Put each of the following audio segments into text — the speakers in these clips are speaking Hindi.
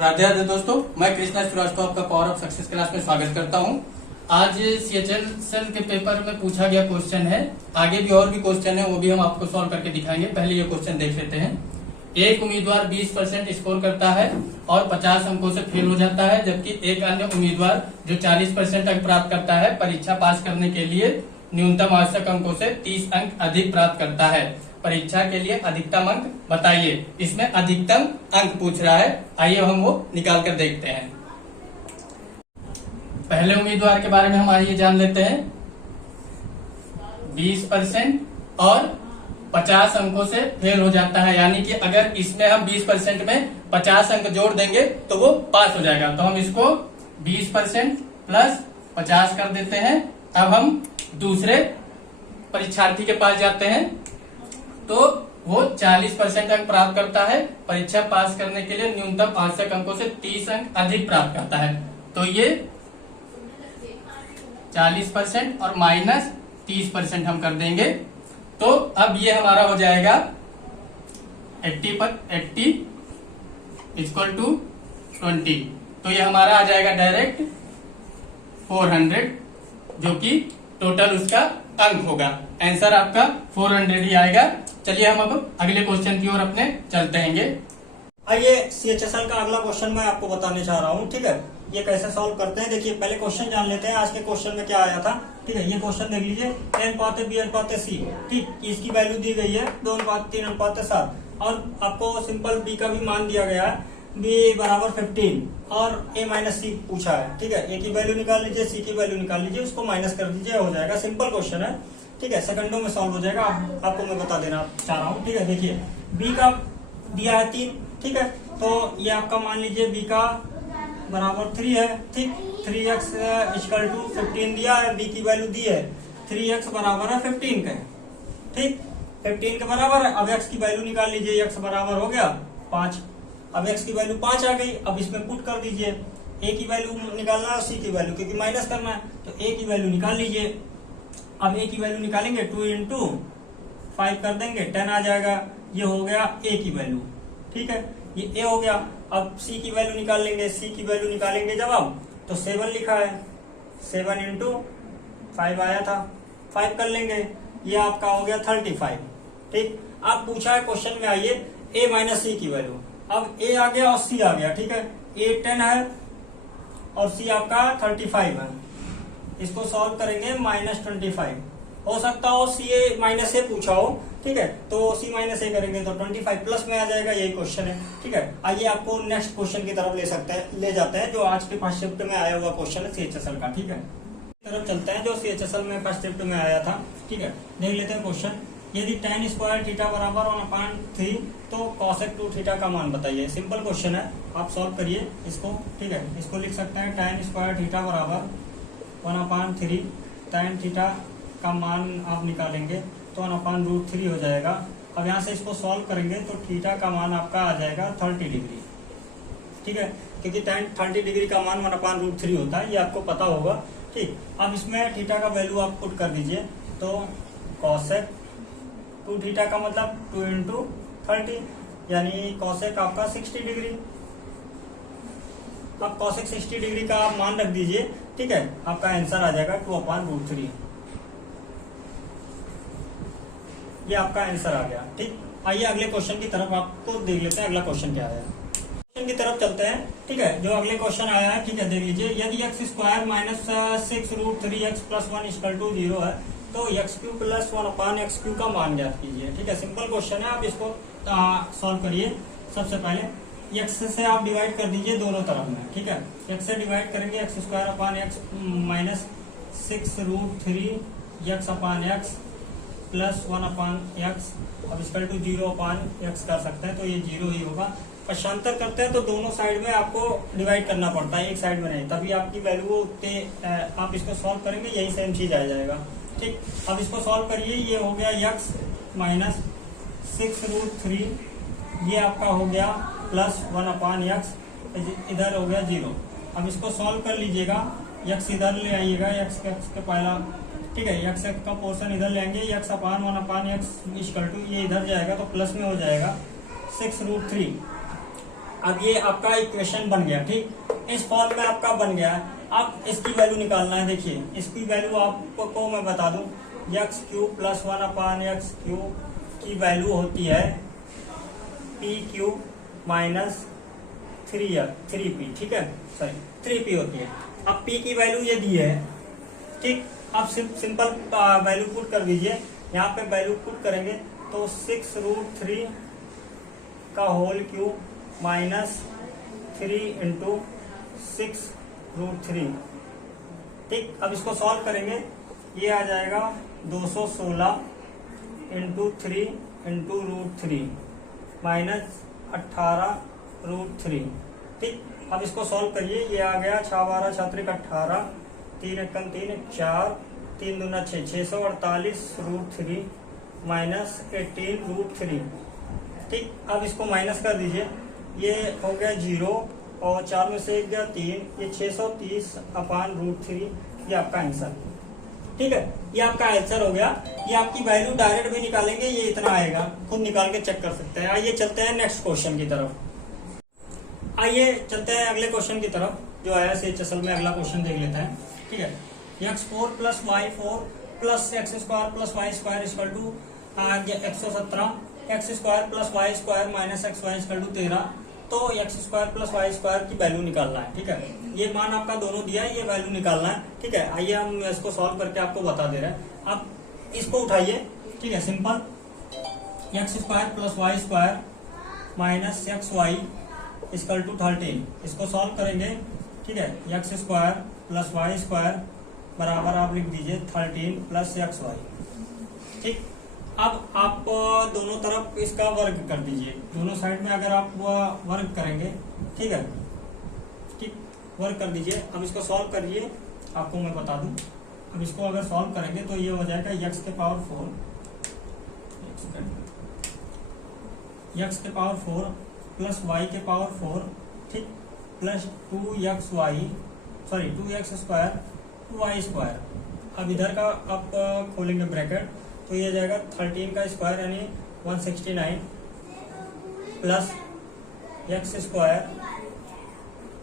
राधे राधे दोस्तों, मैं कृष्णा श्रीवास्तव आपका पावर ऑफ सक्सेस क्लास में स्वागत करता हूं। आज सीएचएसएल के पेपर में पूछा गया क्वेश्चन है। आगे भी और भी क्वेश्चन है, वो भी हम आपको सॉल्व करके दिखाएंगे। पहले ये क्वेश्चन देख लेते हैं। एक उम्मीदवार 20% स्कोर करता है और 50 अंकों से फेल हो जाता है, जबकि एक अन्य उम्मीदवार जो 40% अंक प्राप्त करता है परीक्षा पास करने के लिए न्यूनतम आवश्यक अंकों से 30 अंक अधिक प्राप्त करता है। परीक्षा के लिए अधिकतम अंक बताइए। इसमें अधिकतम अंक पूछ रहा है, आइए हम वो निकाल कर देखते हैं। पहले उम्मीदवार के बारे में हम आइए जान लेते हैं। 20% और 50 अंकों से फेल हो जाता है, यानी कि अगर इसमें हम 20% में 50 अंक जोड़ देंगे तो वो पास हो जाएगा। तो हम इसको 20% प्लस 50 कर देते हैं। अब हम दूसरे परीक्षार्थी के पास जाते हैं, तो वो 40% अंक प्राप्त करता है। परीक्षा पास करने के लिए न्यूनतम आवश्यक अंकों से 30 अंक अधिक प्राप्त करता है। तो ये 40% और माइनस 30% हम कर देंगे। तो अब ये हमारा हो जाएगा 80 इक्वल टू 20। तो ये हमारा आ जाएगा डायरेक्ट 400, जो कि टोटल उसका अंक होगा। आंसर आपका 400 ही आएगा। चलिए हम अब अगले क्वेश्चन की ओर अपने चलते हैं। आइए सीएचएसएल का अगला क्वेश्चन मैं आपको बताने चाह रहा हूँ। ठीक है, ये कैसे सॉल्व करते हैं देखिए। पहले क्वेश्चन जान लेते हैं। आज के क्वेश्चन में क्या आया था। ठीक है, ये क्वेश्चन देख लीजिए। a अनुपात b अनुपात c। ठीक, इसकी वैल्यू दी गई है 2 अनुपात 3 अनुपात 7 और आपको सिंपल b का भी मान दिया गया है, b बराबर 15 और a माइनस c पूछा है। ठीक है, a की वैल्यू निकाल लीजिए, c की वैल्यू निकाल लीजिए, उसको माइनस कर दीजिए, हो जाएगा। सिंपल क्वेश्चन है। ठीक है, सेकंडों में सॉल्व हो जाएगा। आपको मैं बता देना चाह रहा हूँ। ठीक है, देखिए b का दिया है 3। ठीक है, तो ये आपका मान लीजिए b का बराबर 3 है। ठीक, 3x इक्वल टू 15 दिया है, b की वैल्यू दी है 3x बराबर है 15 का। ठीक, 15 के बराबर है। अब x की वैल्यू निकाल लीजिए, x बराबर हो गया 5। अब x की वैल्यू 5 आ गई। अब इसमें पुट कर दीजिए। a की वैल्यू निकालना है, c की वैल्यू क्योंकि माइनस करना है, तो a की वैल्यू निकाल लीजिए। अब a की वैल्यू निकालेंगे 2 इंटू 5 कर देंगे, 10 आ जाएगा। ये हो गया a की वैल्यू। ठीक है, ये a हो गया। अब c की वैल्यू निकाल लेंगे। c की वैल्यू निकालेंगे जब आप, तो 7 लिखा है, 7 इंटू 5 आया था, 5 कर लेंगे। ये आपका हो गया 35। ठीक, अब पूछा है क्वेश्चन में, आइए a माइनस सी की वैल्यू। अब a आ गया और c आ गया। ठीक है, a 10 है और c आपका 35 है। इसको सॉल्व करेंगे -25। हो सकता हो सी माइनस ए पूछा हो। ठीक है, तो सी माइनस ए करेंगे तो 25 प्लस में आ जाएगा। यही क्वेश्चन है। ठीक है, आइए आपको नेक्स्ट क्वेश्चन की तरफ ले जाते हैं, जो आज के फर्स्ट शिफ्ट में आया हुआ क्वेश्चन है सीएचएसएल का। ठीक है, तरफ चलते हैं जो सीएचएसएल में फर्स्ट शिफ्ट में आया था। ठीक है, देख लेते हैं क्वेश्चन। यदि tan स्क्वायर थीटा बराबर 1/3 तो cosec 2 थीटा का मान बताइए। सिंपल क्वेश्चन है, आप सॉल्व करिए इसको। ठीक है, इसको लिख सकते हैं tan स्क्वायर थीटा बराबर 1/3। tan थीटा का मान आप निकालेंगे तो 1/√3 हो जाएगा। अब यहाँ से इसको सॉल्व करेंगे तो थीटा का मान आपका आ जाएगा 30 डिग्री। ठीक है, क्योंकि tan 30 डिग्री का मान 1/√3 होता है, ये आपको पता होगा। ठीक, अब इसमें थीटा का वैल्यू आप पुट कर दीजिए, तो cosec 2 थीटा का मतलब 2 इंटू 30, यानी cosec आपका 60 डिग्री। अब cosec 60 डिग्री का आप मान रख दीजिए। ठीक है, आपका आंसर आ जाएगा 2/√3। ये आपका आंसर आ गया। ठीक, आइए अगले क्वेश्चन की तरफ आपको देख लेते हैं। अगला क्वेश्चन क्या आया, क्वेश्चन की तरफ चलते हैं। ठीक है, जो अगले क्वेश्चन आया है, ठीक है, देख लीजिए। यदि x square minus 6√3x plus 1 equal to 0 है, तो x³ प्लस 1/x³ का मान ज्ञात कीजिए। ठीक है, सिंपल क्वेश्चन है, आप इसको सॉल्व करिए। सबसे पहले x से आप डिवाइड कर दीजिए दोनों तरफ में। ठीक है, x से डिवाइड करेंगे x² minus 6√3x plus 1/x, अब इक्वल टू 0/x कर सकते हैं, तो ये 0 ही होगा। पक्षांतर करते हैं तो दोनों साइड में आपको डिवाइड करना पड़ता है, एक साइड में नहीं, तभी आपकी वैल्यू आप इसको सॉल्व करेंगे, यही सेम चीज आ जाएगा। ठीक, अब इसको सॉल्व करिए। ये हो गया x माइनस 6√3, ये आपका हो गया प्लस 1/x, इधर हो गया 0। अब इसको सॉल्व कर लीजिएगा। x इधर ले आइएगा, x के पहला। ठीक है, x का पोर्शन इधर ले आएंगे, x/1/x इक्वल टू ये इधर जाएगा तो प्लस में हो जाएगा 6√3। अब ये आपका इक्वेशन बन गया, ठीक। इस फॉर्म में आपका बन गया है। अब इसकी वैल्यू निकालना है। देखिए इसकी वैल्यू आपको मैं बता दूं, x cube plus 1/x cube की वैल्यू होती है पी क्यूब माइनस 3p, ठीक है, सॉरी 3p होती है। अब p की वैल्यू ये दी है, ठीक। अब सिंपल वैल्यू पुट कर दीजिए। यहाँ पे वैल्यू पुट करेंगे तो 6√3 का होल क्यूब माइनस 3 इंटू 6√3, ठीक। अब इसको सॉल्व करेंगे, ये आ जाएगा 216 इंटू 3 इंटू √3 माइनस 18√3, ठीक। अब इसको सॉल्व करिए, ये आ गया 6 12 6 3 18, 3 1 3 4, 3 2 6, 648√3 माइनस 18√3, ठीक। अब इसको माइनस कर दीजिए, ये हो गया 0 और 4 में से 1 गया 3, ये 630/√3, ये आपका आंसर, ठीक है। ये आपका आंसर हो गया। ये आपकी वैल्यू डायरेक्ट भी निकालेंगे, ये इतना आएगा, खुद निकाल के चेक कर सकते हैं। आइए चलते हैं नेक्स्ट क्वेश्चन की तरफ। आइए चलते हैं अगले क्वेश्चन की तरफ जो आया CHSL में। अगला क्वेश्चन देख लेते हैं, ठीक है। x4 + y4 + x² + y² = 117, x² + y² - xy = 13। तो x² + y² की वैल्यू निकालना है, ठीक है। ये मान आपका दोनों दिया है, ये वैल्यू निकालना है, ठीक है। आइए हम इसको सॉल्व करके आपको बता दे रहे हैं। अब इसको उठाइए, ठीक है, सिंपल। x² + y² - xy = 13, इसको सॉल्व करेंगे, ठीक है। x² + y² बराबर आप लिख दीजिए 13 + xy, ठीक। अब आप दोनों तरफ इसका वर्ग कर दीजिए, दोनों साइड में अगर आप वर्ग करेंगे, ठीक है, ठीक, वर्ग कर दीजिए। अब इसको सॉल्व करिए, आपको मैं बता दूं। अब इसको अगर सॉल्व करेंगे तो ये हो जाएगा x⁴ + y⁴, ठीक, प्लस 2x² अब इधर का आप खोलेंगे ब्रैकेट तो ये जाएगा 13 का स्क्वायर यानी 169 plus x²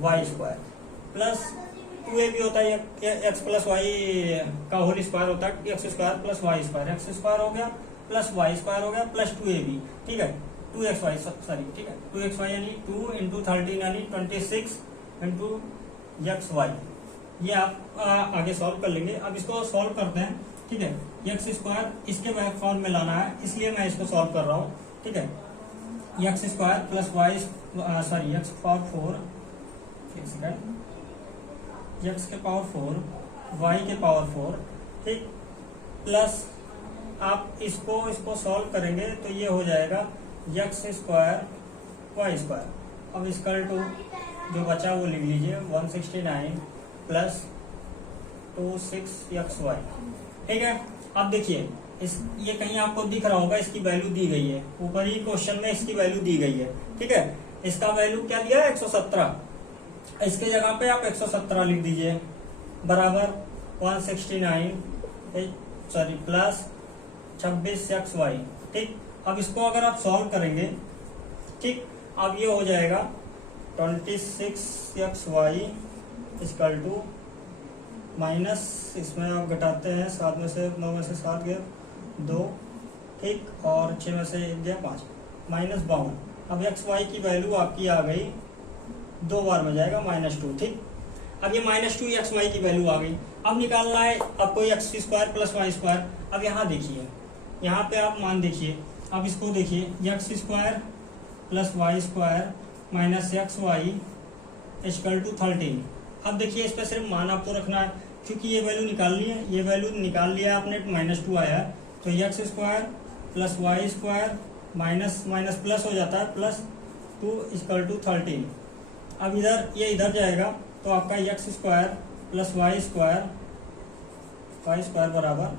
y² plus 2ab होता है, x + y का होल स्क्वायर होता है, x² + y², x² हो गया प्लस y² हो गया प्लस 2ab, ठीक है, 2xy सॉरी, ठीक है, 2xy यानी 2 × 13 यानी 26 × xy। ये आप आगे सॉल्व कर लेंगे। अब इसको सॉल्व करते हैं, ठीक है। x² इसके फॉर्म में लाना है, इसलिए मैं इसको सॉल्व कर रहा हूँ, ठीक है। x² + y sorry x⁴ y⁴, ठीक, प्लस आप इसको सॉल्व करेंगे तो ये हो जाएगा x² y²। अब इक्वल टू जो बचा वो लिख लीजिए 169 प्लस 26xy, ठीक है। अब देखिए ये कहीं आपको दिख रहा होगा, इसकी वैल्यू दी गई है, ऊपर ही क्वेश्चन में इसकी वैल्यू दी गई है, ठीक है। इसका वैल्यू क्या दिया है 117, इसके जगह पे आप 117 लिख दीजिए बराबर 169 सॉरी प्लस 26xy, ठीक। अब इसको अगर आप सॉल्व करेंगे, ठीक, अब ये हो जाएगा 26xy इक्वल टू माइनस, इसमें आप घटाते हैं 7 में से 9 में से 7 गया 2, ठीक, और 6 में से 1 गया 5 -52। अब xy की वैल्यू आपकी आ गई 2 बार में जाएगा -2, ठीक। अब ये -2 xy की वैल्यू आ गई। अब निकालना है आपको x² + y²। अब यहाँ देखिए, यहाँ पे आप मान देखिए, अब इसको देखिए x² + y² - xy = 13। अब देखिए इस पर सिर्फ मान आपको रखना है, क्योंकि ये वैल्यू निकालनी है, ये वैल्यू निकाल लिया आपने, -2 आया, तो x² + y² minus minus plus हो जाता है, +2 = 13। अब इधर जाएगा तो आपका x² + y² बराबर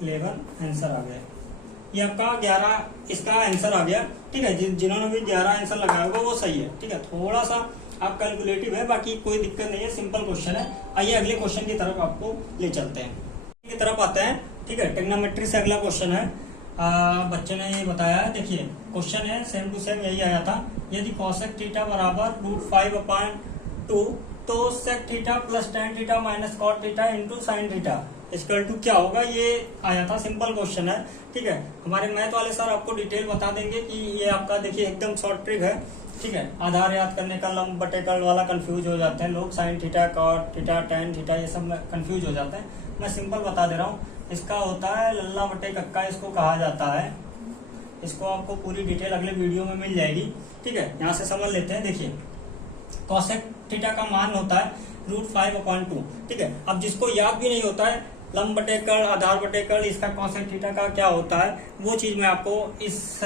11 आंसर आ गया। ये आपका 11 इसका आंसर आ गया, ठीक है। जिन्होंने भी 11 आंसर लगाया होगा वो सही है, ठीक है। थोड़ा सा आप कैलकुलेटिव है, बाकी कोई दिक्कत नहीं है, सिंपल क्वेश्चन है। आइए अगले क्वेश्चन की तरफ आपको ले चलते हैं, की तरफ आते हैं, ठीक है। ट्रिग्नोमेट्री से अगला क्वेश्चन है। बच्चे ने ये बताया है, देखिए क्वेश्चन है सेम टू सेम यही आया था। यदि कॉसेक थीटा बराबर √5/2 तो sec theta plus tan theta minus cot theta into sine theta equal to क्या होगा, ये आया था। सिंपल क्वेश्चन है, ठीक है। हमारे मैथ वाले सर आपको डिटेल बता देंगे कि ये आपका देखिए एकदम शॉर्ट ट्रिक है, ठीक है। आधार याद करने का लंब बटे कर्ल वाला कंफ्यूज हो जाते हैं लोग, sine theta cot theta tan theta ये सब कंफ्यूज हो जाते हैं। मैं सिंपल बता दे रहा हूँ, इसका होता है लल्ला बटे कक्का, इसको कहा जाता है। इसको आपको पूरी डिटेल अगले वीडियो में मिल जाएगी, ठीक है। यहाँ से समझ लेते हैं। देखिए कॉसेक थीटा का मान होता है √5/2, ठीक है। अब जिसको याद भी नहीं होता है लंब बटे कर्ल आधार बटे कर्ल इसका कॉसेक थीटा का क्या होता है, वो चीज मैं आपको इस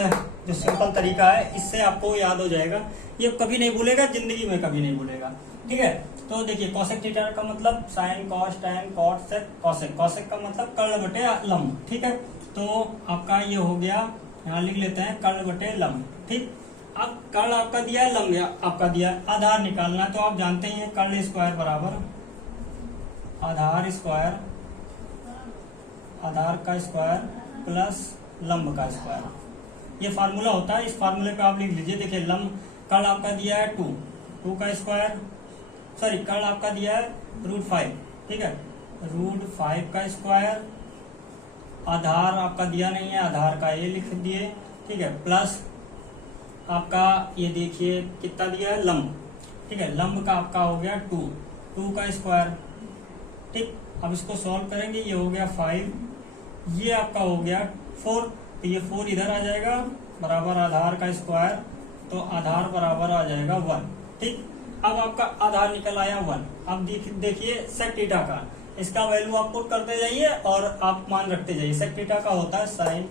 जो सिंपल तरीका है इससे आपको याद हो जाएगा। ये कभी नहीं भूलेगा, जिंदगी में कभी नहीं भूलेगा, ठीक है। तो देखिए कॉसेक थीटा का मतलब sine cos tan cot sec cosec, cosec का मतलब कर्ल बटे लंब, ठीक है। तो आपका ये हो गया, यहाँ लिख लेते हैं कर्ल बटे लंब, ठीक। अब कर्ल आपका दिया है, लंब आपका दिया है, आधार निकालना है। तो आप जानते ही हैं कर्ल स्क्वायर बराबर आधार स्क्वायर, आधार का स्क्वायर प्लस लंब का स्क्वायर, ये फार्मूला होता है। इस फार्मूले पे आप लिख लीजिए। देखिए लंब कर्ल आपका दिया है 2 का स्क्वायर, सॉरी कर्ल आपका दिया है √5, ठीक है, √5 का स्क्वायर, आधार आपका दिया नहीं है, आधार का ये लिख दिए, ठीक है, प्लस आपका ये देखिए कितना दिया है लंब, ठीक है। लंब का आपका हो गया 2 का स्क्वायर, ठीक। अब इसको सॉल्व करेंगे, ये हो गया 5, ये आपका हो गया 4, तो ये 4 इधर आ जाएगा बराबर आधार का स्क्वायर, तो आधार बराबर आ जाएगा 1, ठीक। अब आपका आधार निकल आया 1। अब देखिए सेक थीटा का, इसका वैल्यू आप पुट करते जाइए और आप मान रखते जाइए। सेक थीटा का होता है sine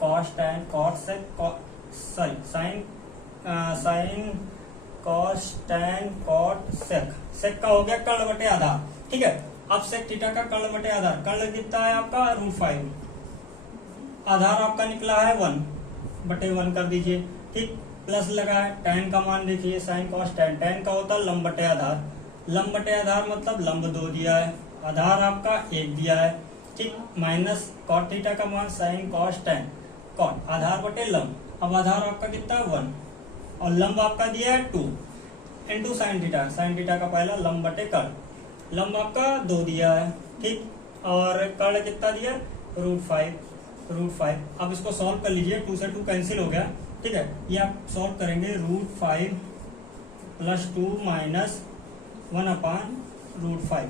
cos tan cot sec, sorry sine cos tan cot sec, sec का हो गया कर्ल बटे आधार, ठीक है। अब सेक थीटा का कर्ल बटे आधार, कर्ल कितना है आपका √5, आधार आपका निकला है 1/1 कर दीजिए, ठीक। प्लस लगा है टेन का मान देखिए साइन कॉस टेन, टेन का होता है लंब बटे आधार, लंब बटे आधार मतलब लंब 2 दिया है, आधार आपका 1 दिया है, ठीक। माइनस कॉट थीटा का मान साइन कॉस टेन कॉट आधार बटे लंब, अब आधार आपका कितना है 1 और लंब आपका दिया है 2 into sine theta, sine theta का पहला लंब बटे कर्ल, लंब आपका 2 दिया है, ठीक। और कर्ल कितना दिया √5। अब इसको सॉल्व कर लीजिए, 2 से 2 कैंसिल हो गया, ठीक है। ये आप सॉल्व करेंगे √5 + 2 - 1/√5।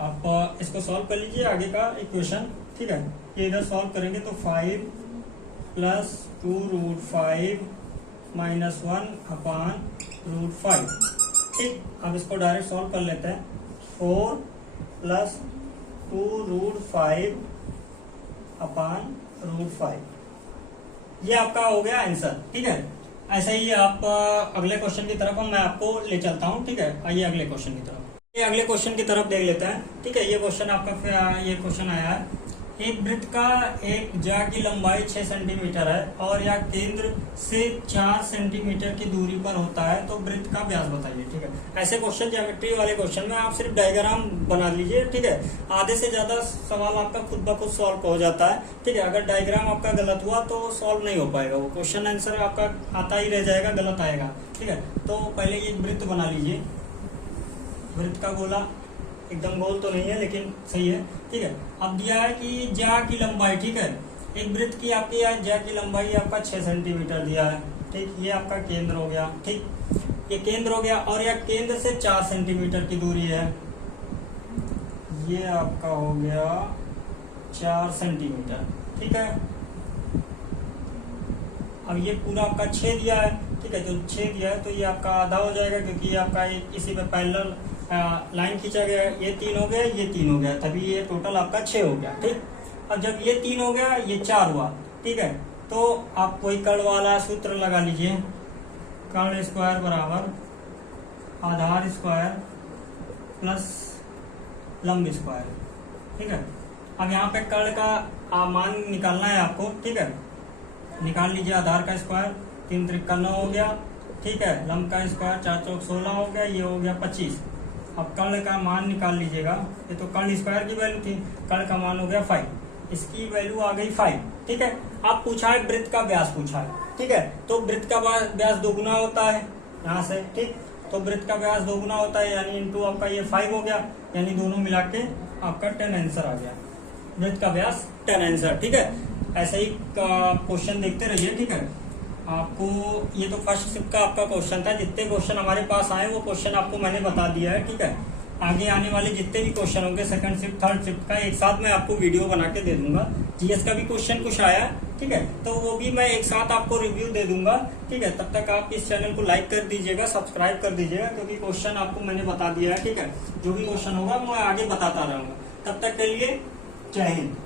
आप इसको सॉल्व कर लीजिए आगे का इक्वेशन, ठीक है। ये इधर सॉल्व करेंगे तो 5 + 2 √5 - 1/√5, ठीक। अब इसको डायरेक्ट सॉल्व कर लेते हैं। 4 + 2 √5/√5, ये आपका हो गया आंसर, ठीक है। ऐसे ही आप अगले क्वेश्चन की तरफ मैं आपको ले चलता हूँ, ठीक है। आइए अगले क्वेश्चन की तरफ, ये अगले क्वेश्चन की तरफ देख लेते हैं, ठीक है। ये क्वेश्चन आपका ये क्वेश्चन आया है, एक वृत्त का एक ज्या की लंबाई 6 सेंटीमीटर है और यह केंद्र से 4 सेंटीमीटर की दूरी पर होता है, तो वृत्त का व्यास बताइए, ठीक है। ऐसे क्वेश्चन ज्योमेट्री वाले क्वेश्चन में आप सिर्फ डायग्राम बना लीजिए, ठीक है। आधे से ज्यादा सवाल आपका खुद ब खुद सॉल्व हो जाता है, ठीक है। अगर डायग्राम आपका गलत हुआ तो सॉल्व नहीं हो पाएगा, वो क्वेश्चन आंसर आपका आता ही रह जाएगा, गलत आएगा, ठीक है। तो पहले ये वृत्त बना लीजिए, वृत्त का गोला एकदम गोल तो नहीं है लेकिन सही है, ठीक है। अब दिया है कि ज्या की लंबाई, ठीक है, एक वृत्त की आपकी ज्या की लंबाई आपका 6 सेंटीमीटर दिया है, ठीक। ये आपका केंद्र हो गया, ठीक, ये केंद्र हो गया और यह केंद्र से 4 सेंटीमीटर की दूरी है, ये आपका हो गया 4 सेंटीमीटर, ठीक है। अब ये पूरा आपका 6 दिया है, ठीक है। जो 6 दिया है तो ये आपका आधा हो जाएगा, क्योंकि ये आपका इसी पे पैरेलल लाइन खींचा गया, ये 3 हो गया, ये 3 हो गया, तभी ये टोटल आपका 6 हो गया, ठीक। अब जब ये 3 हो गया, ये 4 हुआ, ठीक है। तो आप कोई कर्ल वाला सूत्र लगा लीजिए, कर्ल स्क्वायर बराबर आधार स्क्वायर प्लस लंब स्क्वायर, ठीक है। अब यहाँ पे कर्ल का मान निकालना है आपको, ठीक है। निकाल लीजिए आधार का स्क्वायर, 3 × 9 हो गया, ठीक है। लंब का स्क्वायर 4 × 16 हो गया, ये हो गया 25। अब कर्ल का मान निकाल लीजिएगा, ये तो कर्ल स्क्वायर की वैल्यू थी, कर्ल का मान हो गया 5। इसकी वैल्यू आ गई 5। ठीक है, अब पूछा है वृत्त का व्यास पूछा है। ठीक है, तो वृत्त का व्यास दोगुना होता है यहाँ से। ठीक, तो वृत्त का व्यास दोगुना होता है यानी इंटू आपका ये 5 हो गया, यानी दोनों मिला के आपका 10 आंसर आ गया। वृत्त का व्यास 10 आंसर। ठीक है, ऐसे ही क्वेश्चन देखते रहिए। ठीक है, आपको ये तो फर्स्ट शिफ्ट का आपका क्वेश्चन था। जितने क्वेश्चन हमारे पास आए वो क्वेश्चन आपको मैंने बता दिया है। ठीक है, आगे आने वाले जितने भी क्वेश्चन होंगे सेकंड शिफ्ट थर्ड शिफ्ट का एक साथ मैं आपको वीडियो बना के दे दूंगा। जीएस का भी क्वेश्चन कुछ आया, ठीक है, तो वो भी मैं एक साथ आपको रिव्यू दे दूंगा। ठीक है, तब तक आप इस चैनल को लाइक कर दीजिएगा, सब्सक्राइब कर दीजिएगा, क्योंकि क्वेश्चन आपको मैंने बता दिया है। ठीक है, जो भी क्वेश्चन होगा मैं आगे बताता रहूंगा। तब तक के लिए जय हिंद।